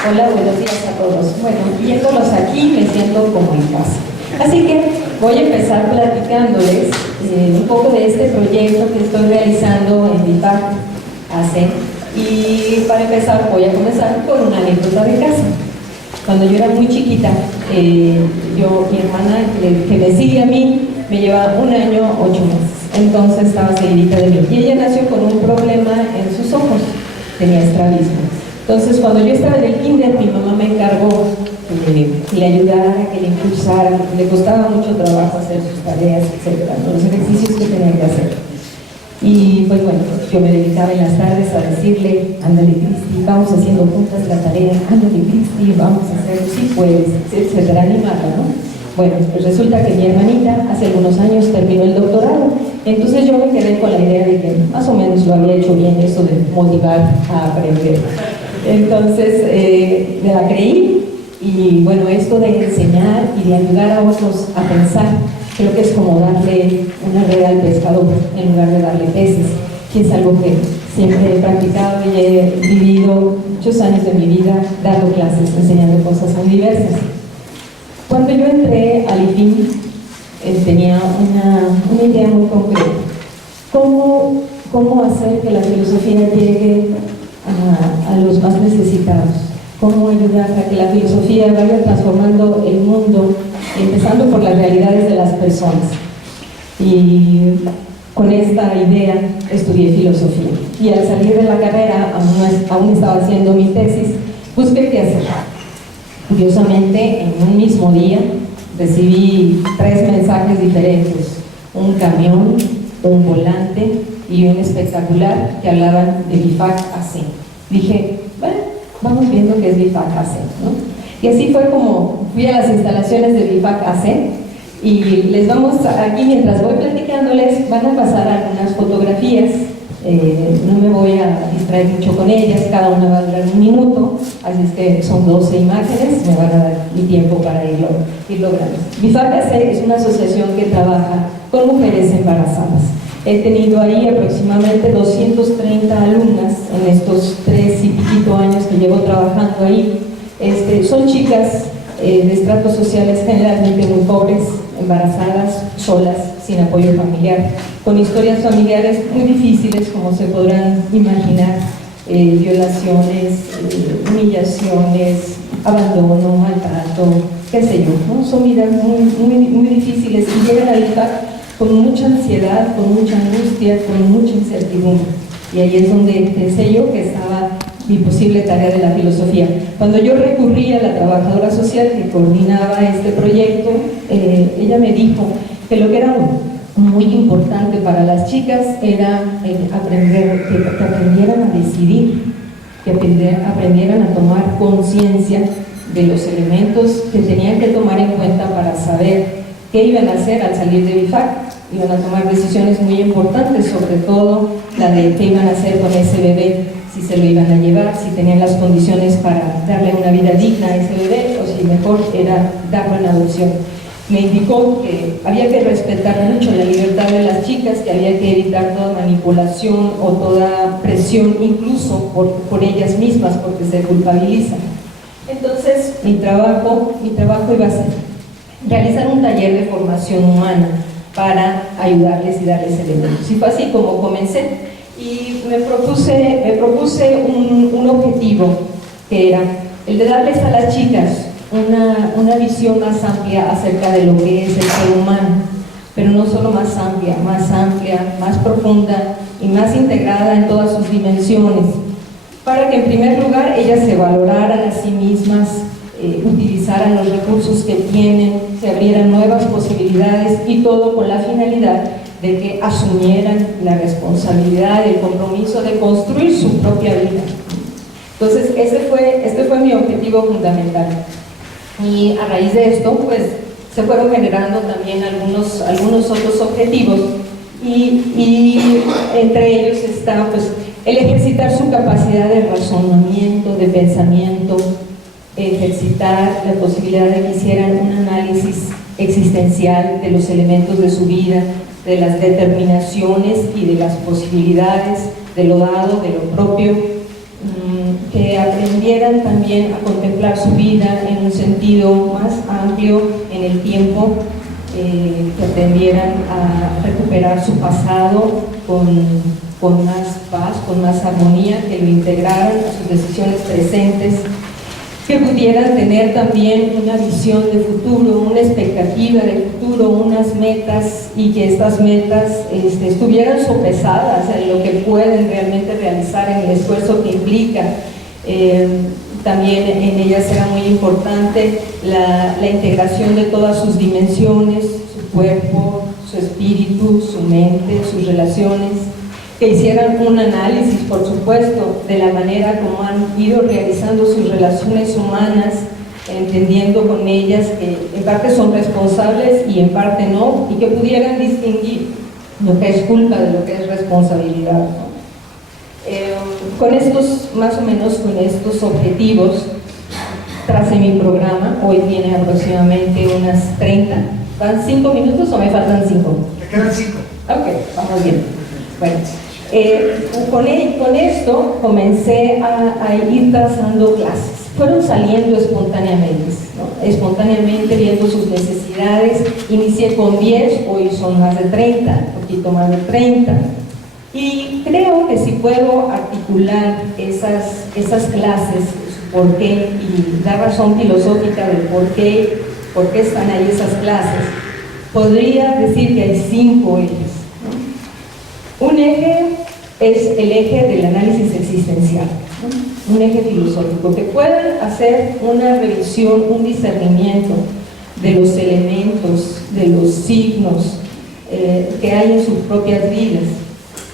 Hola, buenos días a todos. Bueno, viéndolos aquí me siento como en casa. Así que voy a empezar platicándoles un poco de este proyecto que estoy realizando en BIFAC AC. Y para empezar voy a comenzar con una anécdota de casa. Cuando yo era muy chiquita, mi hermana que me sigue a mí, me lleva 1 año, 8 meses. Entonces estaba seguidita de mí. Y ella nació con un problema en sus ojos, tenía estrabismo. Entonces, cuando yo estaba en el kinder, mi mamá me encargó que le ayudara, que le impulsara, le costaba mucho trabajo hacer sus tareas, etcétera, los ejercicios que tenía que hacer. Y pues bueno, yo me dedicaba en las tardes a decirle, ándale Cristi, vamos haciendo juntas la tarea, ándale Cristi, vamos a hacerlo, sí puedes, etcétera, animarla, ¿no? Bueno, pues resulta que mi hermanita hace algunos años terminó el doctorado, entonces yo me quedé con la idea de que más o menos lo había hecho bien, eso de motivar a aprender. Entonces me la creí y bueno, esto de enseñar y de ayudar a otros a pensar, creo que es como darle una red al pescador en lugar de darle peces, que es algo que siempre he practicado y he vivido muchos años de mi vida dando clases, enseñando cosas muy diversas. Cuando yo entré al IFIN, tenía una idea muy concreta. ¿Cómo hacer que la filosofía llegue a los más necesitados? ¿Cómo ayudar a que la filosofía vaya transformando el mundo, empezando por las realidades de las personas? Y con esta idea estudié filosofía. Y al salir de la carrera, aún estaba haciendo mi tesis, busqué qué hacer. Curiosamente, en un mismo día recibí 3 mensajes diferentes: un camión, un volante y un espectacular que hablaban de BIFAC AC. Dije, bueno, vamos viendo qué es BIFAC AC, ¿no? Y así fue como fui a las instalaciones de BIFAC AC y les vamos aquí, mientras voy platicándoles, van a pasar algunas fotografías. No me voy a distraer mucho con ellas, cada una va a durar 1 minuto, así es que son 12 imágenes, me van a dar mi tiempo para ir logrando. BIFAC AC es una asociación que trabaja con mujeres embarazadas. He tenido ahí aproximadamente 230 alumnas en estos 3 y piquito años que llevo trabajando ahí. Son chicas de estratos sociales generalmente muy pobres, embarazadas, solas, sin apoyo familiar, con historias familiares muy difíciles, como se podrán imaginar, violaciones, humillaciones, abandono, maltrato, qué sé yo, ¿no? Son vidas muy difíciles y llegan al IFAC con mucha ansiedad, con mucha angustia, con mucha incertidumbre. Y ahí es donde pensé yo que estaba mi posible tarea de la filosofía. Cuando yo recurrí a la trabajadora social que coordinaba este proyecto, ella me dijo que lo que era muy importante para las chicas era que aprendieran a decidir, que aprendieran a tomar conciencia de los elementos que tenían que tomar en cuenta para saber qué iban a hacer al salir de BIFAC. Iban a tomar decisiones muy importantes, sobre todo la de qué iban a hacer con ese bebé, si se lo iban a llevar, si tenían las condiciones para darle una vida digna a ese bebé o si mejor era darlo en adopción. Me indicó que había que respetar mucho la libertad de las chicas, que había que evitar toda manipulación o toda presión, incluso por ellas mismas, porque se culpabilizan. Entonces, mi trabajo iba a ser realizar un taller de formación humana para ayudarles y darles elementos. Y fue así como comencé. Y me propuse un objetivo, que era el de darles a las chicas una visión más amplia acerca de lo que es el ser humano, pero no solo más amplia, más profunda y más integrada en todas sus dimensiones, para que en primer lugar ellas se valoraran a sí mismas, utilizaran los recursos que tienen, se abrieran nuevas posibilidades y todo con la finalidad de que asumieran la responsabilidad y el compromiso de construir su propia vida. Entonces este fue mi objetivo fundamental. Y a raíz de esto, pues, se fueron generando también algunos otros objetivos y entre ellos está, pues, el ejercitar su capacidad de razonamiento, de pensamiento, ejercitar la posibilidad de que hicieran un análisis existencial de los elementos de su vida, de las determinaciones y de las posibilidades, de lo dado, de lo propio, que aprendieran también a contemplar su vida en un sentido más amplio en el tiempo, que aprendieran a recuperar su pasado con más paz, con más armonía, que lo integraran a sus decisiones presentes, que pudieran tener también una visión de futuro, una expectativa de futuro, unas metas, y que estas metas estuvieran sopesadas en lo que pueden realmente realizar, en el esfuerzo que implica. También en ellas era muy importante la integración de todas sus dimensiones, su cuerpo, su espíritu, su mente, sus relaciones, que hicieran un análisis, por supuesto, de la manera como han ido realizando sus relaciones humanas, entendiendo con ellas que en parte son responsables y en parte no, y que pudieran distinguir lo que es culpa de lo que es responsabilidad, ¿no? Con estos, más o menos con estos objetivos, tracé mi programa. Hoy tiene aproximadamente unas 30. ¿Van 5 minutos o me faltan 5? Me quedan 5. Ok, vamos bien. Bueno, con esto comencé a ir trazando clases. Fueron saliendo espontáneamente, ¿no? Espontáneamente, viendo sus necesidades. Inicié con 10, hoy son más de 30, un poquito más de 30. Y creo que si puedo articular esas clases, su porqué, y dar razón filosófica de por qué están ahí esas clases, podría decir que hay 5 ejes, ¿no? Un eje es el eje del análisis existencial, ¿no? Un eje filosófico, que puedan hacer una revisión, un discernimiento de los elementos, de los signos que hay en sus propias vidas,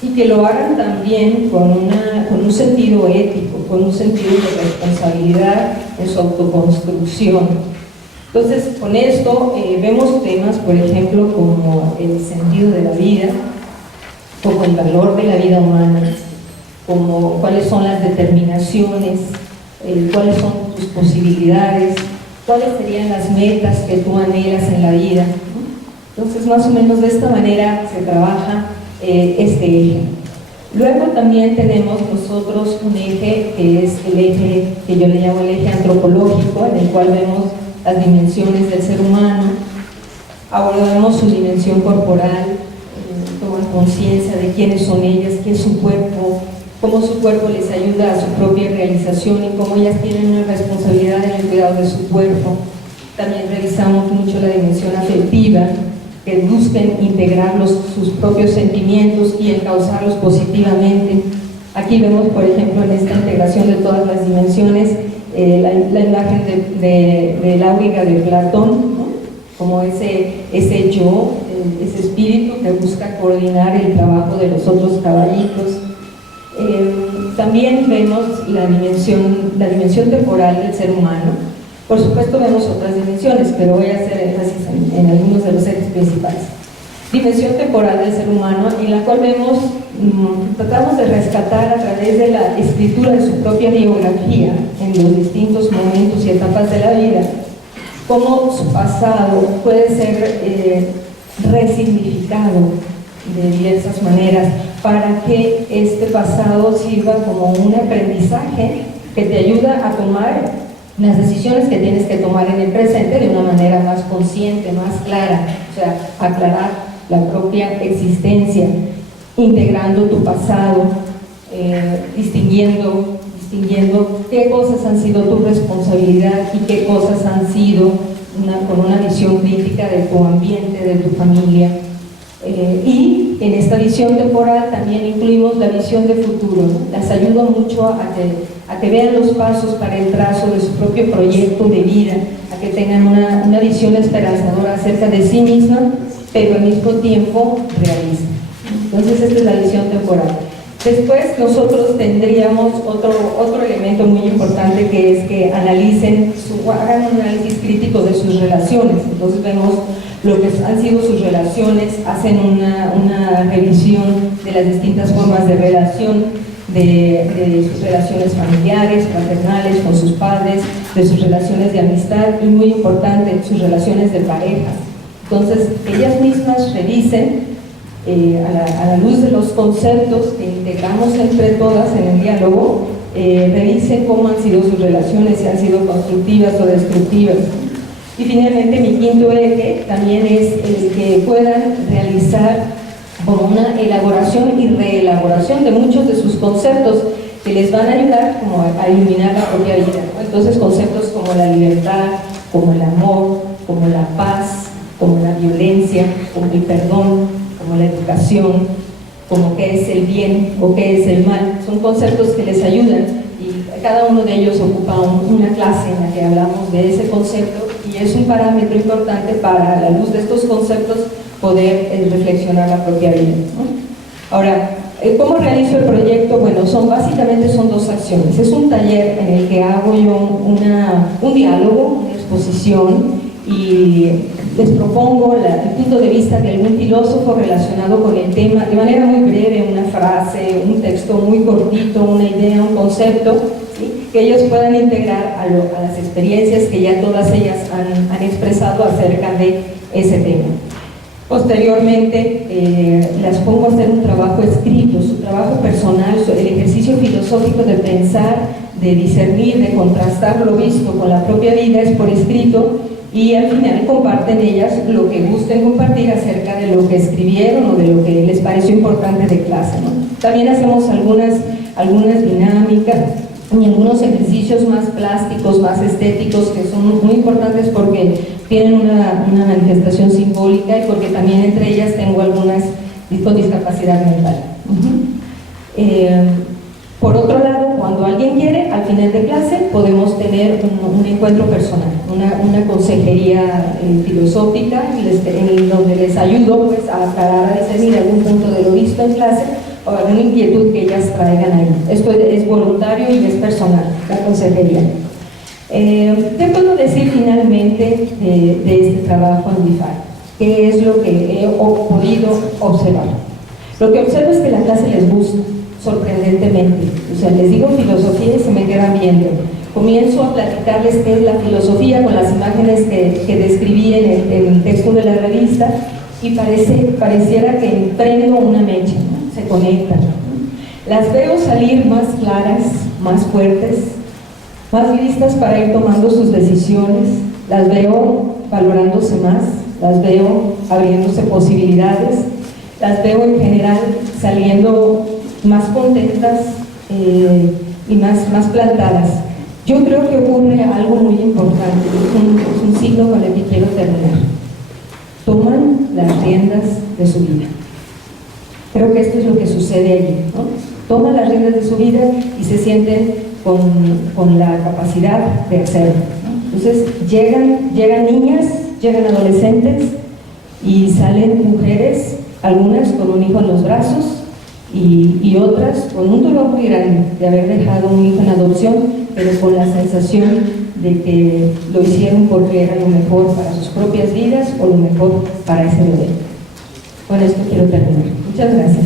y que lo hagan también con un sentido ético, con un sentido de responsabilidad en su autoconstrucción. Entonces, con esto vemos temas, por ejemplo, como el sentido de la vida, como el valor de la vida humana, como cuáles son las determinaciones, cuáles son tus posibilidades, cuáles serían las metas que tú anhelas en la vida. Entonces, más o menos de esta manera se trabaja este eje. Luego también tenemos nosotros un eje que es el eje que yo le llamo el eje antropológico, en el cual vemos las dimensiones del ser humano, abordamos su dimensión corporal, toman conciencia de quiénes son ellas, qué es su cuerpo, cómo su cuerpo les ayuda a su propia realización y cómo ellas tienen una responsabilidad en el cuidado de su cuerpo. También revisamos mucho la dimensión afectiva, que busquen integrar sus propios sentimientos y encauzarlos positivamente. Aquí vemos, por ejemplo, en esta integración de todas las dimensiones, la imagen de la Auriga de Platón, ¿no? Como ese yo, ese espíritu que busca coordinar el trabajo de los otros caballitos. También vemos la dimensión temporal del ser humano. Por supuesto vemos otras dimensiones, pero voy a hacer énfasis en algunos de los ejes principales. Dimensión temporal del ser humano, en la cual vemos, tratamos de rescatar a través de la escritura de su propia biografía en los distintos momentos y etapas de la vida, cómo su pasado puede ser resignificado de diversas maneras para que este pasado sirva como un aprendizaje que te ayuda a tomar las decisiones que tienes que tomar en el presente de una manera más consciente, más clara, o sea, aclarar la propia existencia, integrando tu pasado, distinguiendo qué cosas han sido tu responsabilidad y qué cosas han sido con una visión crítica de tu ambiente, de tu familia. Y en esta visión temporal también incluimos la visión de futuro, ¿no? Las ayudo mucho a que vean los pasos para el trazo de su propio proyecto de vida, a que tengan una visión esperanzadora acerca de sí misma, pero al mismo tiempo realista. Entonces esta es la visión temporal. Después nosotros tendríamos otro elemento muy importante, que es que hagan un análisis crítico de sus relaciones. Entonces vemos lo que han sido sus relaciones, hacen una revisión de las distintas formas de relación, de sus relaciones familiares, fraternales, con sus padres, de sus relaciones de amistad y, muy importante, sus relaciones de pareja. Entonces, ellas mismas revisen a la luz de los conceptos que integramos entre todas en el diálogo, revisen cómo han sido sus relaciones, si han sido constructivas o destructivas. Y finalmente mi quinto eje también es el que puedan realizar como una elaboración y reelaboración de muchos de sus conceptos que les van a ayudar como a iluminar la propia vida, ¿no? Entonces conceptos como la libertad, como el amor, como la paz, como la violencia, como el perdón, como la educación, como qué es el bien o qué es el mal, son conceptos que les ayudan y cada uno de ellos ocupa una clase en la que hablamos de ese concepto y es un parámetro importante para, a la luz de estos conceptos, poder reflexionar la propia vida, ¿no? Ahora, ¿cómo realizo el proyecto? Bueno, básicamente son dos acciones. Es un taller en el que hago yo un diálogo, una exposición, y les propongo el punto de vista de algún filósofo relacionado con el tema, de manera muy breve, una frase, un texto muy cortito, una idea, un concepto, ¿sí?, que ellos puedan integrar a las experiencias que ya todas ellas han expresado acerca de ese tema. Posteriormente las pongo a hacer un trabajo escrito, su trabajo personal, el ejercicio filosófico de pensar, de discernir, de contrastar lo visto con la propia vida es por escrito y al final comparten ellas lo que gusten compartir acerca de lo que escribieron o de lo que les pareció importante de clase, ¿no? También hacemos algunas dinámicas y algunos ejercicios más plásticos, más estéticos, que son muy importantes porque tienen una manifestación simbólica y porque también entre ellas tengo algunas con discapacidad mental. Por otro lado, cuando alguien quiere, al final de clase podemos tener un encuentro personal, una consejería filosófica en donde les ayudo pues, a aclarar, a discernir algún punto de lo visto en clase o alguna inquietud que ellas traigan ahí. Esto es voluntario y es personal, la consejería. ¿Qué puedo decir finalmente de este trabajo en DeFi? ¿Qué es lo que he podido observar? Lo que observo es que la clase les gusta, sorprendentemente. O sea, les digo filosofía y se me quedan viendo. Comienzo a platicarles qué es la filosofía con las imágenes que describí en el texto de la revista y pareciera que prendo una mecha, ¿no? Se conectan. Las veo salir más claras, más fuertes, más listas para ir tomando sus decisiones, las veo valorándose más, las veo abriéndose posibilidades, las veo en general saliendo más contentas y más plantadas. Yo creo que ocurre algo muy importante, es un signo con el que quiero terminar. Toman las riendas de su vida. Creo que esto es lo que sucede allí, ¿no? Toman las riendas de su vida y se sienten con la capacidad de hacerlo, ¿no? Entonces llegan niñas, llegan adolescentes y salen mujeres, algunas con un hijo en los brazos y otras con un dolor muy grande de haber dejado un hijo en adopción, pero con la sensación de que lo hicieron porque era lo mejor para sus propias vidas o lo mejor para ese bebé. Con esto quiero terminar. Muchas gracias.